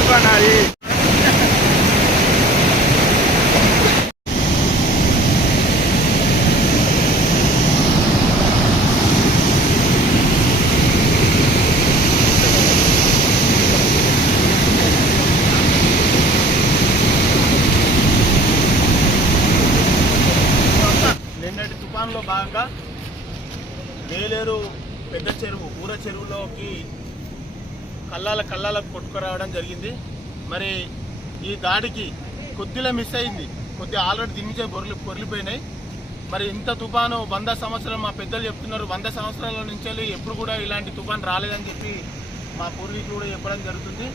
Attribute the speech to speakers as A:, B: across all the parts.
A: పట్టుకున్నది
B: నిన్నటి తుఫాన్లో భాగంగా వేలేరు పెద్ద చెరువు ఊర చెరువులోకి కళ్ళాల కళ్ళాలకు కొట్టుకురావడం జరిగింది. మరి ఈ దాడికి కొద్దిగా మిస్ అయింది. కొద్దిగా ఆల్రెడీ దించే బొర్లు పొరిలిపోయినాయి మరి ఇంత తుఫాను వంద సంవత్సరాలు మా పెద్దలు చెప్తున్నారు. వంద సంవత్సరాల నుంచి ఎప్పుడు కూడా ఇలాంటి తుఫాన్ రాలేదని చెప్పి మా పూర్వీకులు కూడా చెప్పడం జరుగుతుంది.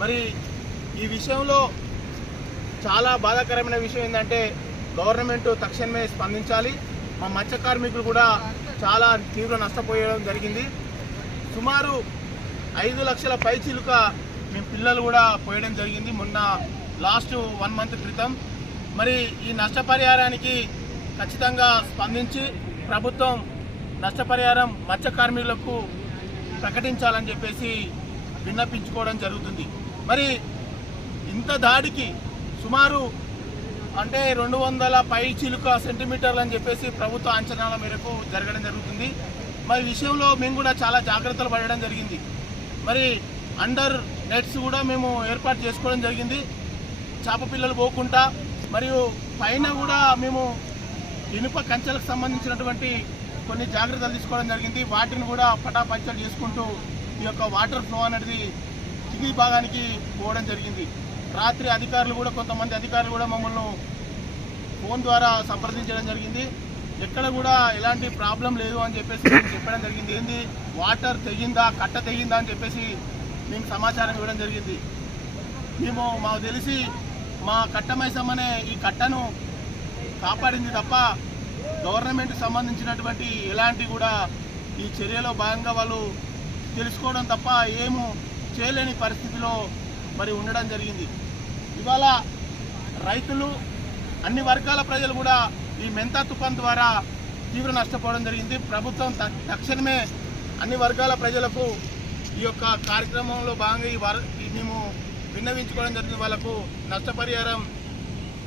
B: మరి ఈ విషయంలో చాలా బాధాకరమైన విషయం ఏంటంటే గవర్నమెంట్ తక్షణమే స్పందించాలి. మా మత్స్య కార్మికులు కూడా చాలా తీవ్ర నష్టపోయడం జరిగింది. సుమారు ఐదు లక్షల పై చిలుక మేము పిల్లలు కూడా పోయడం జరిగింది. మొన్న లాస్ట్ వన్ మంత్ క్రితం. మరి ఈ నష్టపరిహారానికి ఖచ్చితంగా స్పందించి ప్రభుత్వం నష్టపరిహారం మత్స్య కార్మికులకు ప్రకటించాలని చెప్పేసి విన్నపించుకోవడం జరుగుతుంది. మరి ఇంత దాడికి సుమారు అంటే రెండు వందల పై చిలుక సెంటీమీటర్లు అని చెప్పేసి ప్రభుత్వ అంచనాల మేరకు జరగడం జరుగుతుంది. మరి విషయంలో మేము కూడా చాలా జాగ్రత్తలు పడడం జరిగింది. మరి అండర్ నెట్స్ కూడా మేము ఏర్పాటు చేసుకోవడం జరిగింది. చేప పిల్లలు పోకుండా మరియు పైన కూడా మేము ఇనుప కంచెలకు సంబంధించినటువంటి కొన్ని జాగ్రత్తలు తీసుకోవడం జరిగింది. వాటిని కూడా పటాపంచలు చేసుకుంటూ ఈ యొక్క వాటర్ ఫ్లో అనేది కింది భాగానికి పోవడం జరిగింది. రాత్రి అధికారులు కూడా కొంతమంది అధికారులు కూడా మమ్మల్ని ఫోన్ ద్వారా సంప్రదించడం జరిగింది. ఎక్కడ కూడా ఎలాంటి ప్రాబ్లం లేదు అని చెప్పేసి చెప్పడం జరిగింది. ఏంది? వాటర్ తెగిందా? కట్ట తెగిందా? అని చెప్పేసి మేము సమాచారం ఇవ్వడం జరిగింది. మేము మాకు తెలిసి మా కట్టమైసమ్మనే ఈ కట్టను కాపాడింది తప్ప గవర్నమెంట్ సంబంధించినటువంటి ఎలాంటి కూడా ఈ చర్యలో భాగంగా వాళ్ళు తెలుసుకోవడం తప్ప ఏము చేయలేని పరిస్థితిలో మరి ఉండడం జరిగింది. ఇవాళ రైతులు అన్ని వర్గాల ప్రజలు కూడా ఈ మెంతా తుఫాన్ ద్వారా తీవ్ర నష్టపోవడం జరిగింది. ప్రభుత్వం త- తక్షణమే అన్ని వర్గాల ప్రజలకు ఈ యొక్క కార్యక్రమంలో భాగంగా ఈ వర మేము విన్నవించుకోవడం జరిగింది. వాళ్ళకు నష్టపరిహారం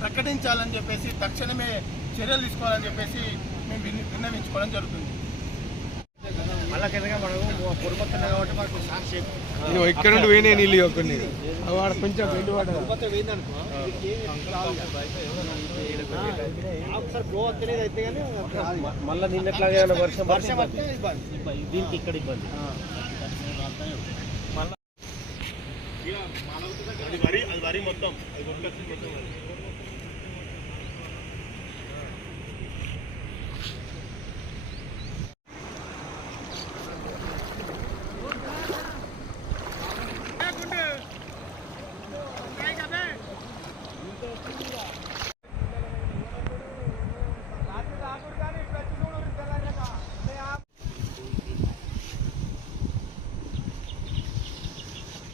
B: ప్రకటించాలని చెప్పేసి తక్షణమే చర్యలు తీసుకోవాలని చెప్పేసి మేము విన్న- విన్నవించుకోవడం జరుగుతుంది.
C: మళ్ళా కిందగా మనము పొరపడుతున్నాం కాబట్టి మనకు సాక్షి
A: నువ్వు ఇక్కడ నుండి పోయినాయి నీళ్ళు కొన్ని వాడు కొంచెం
C: మళ్ళీ నిన్నట్లాగే వర్షం వర్షం దీనికి ఇక్కడ ఇబ్బంది.
B: అది వరి అది వరి మొత్తం. అది.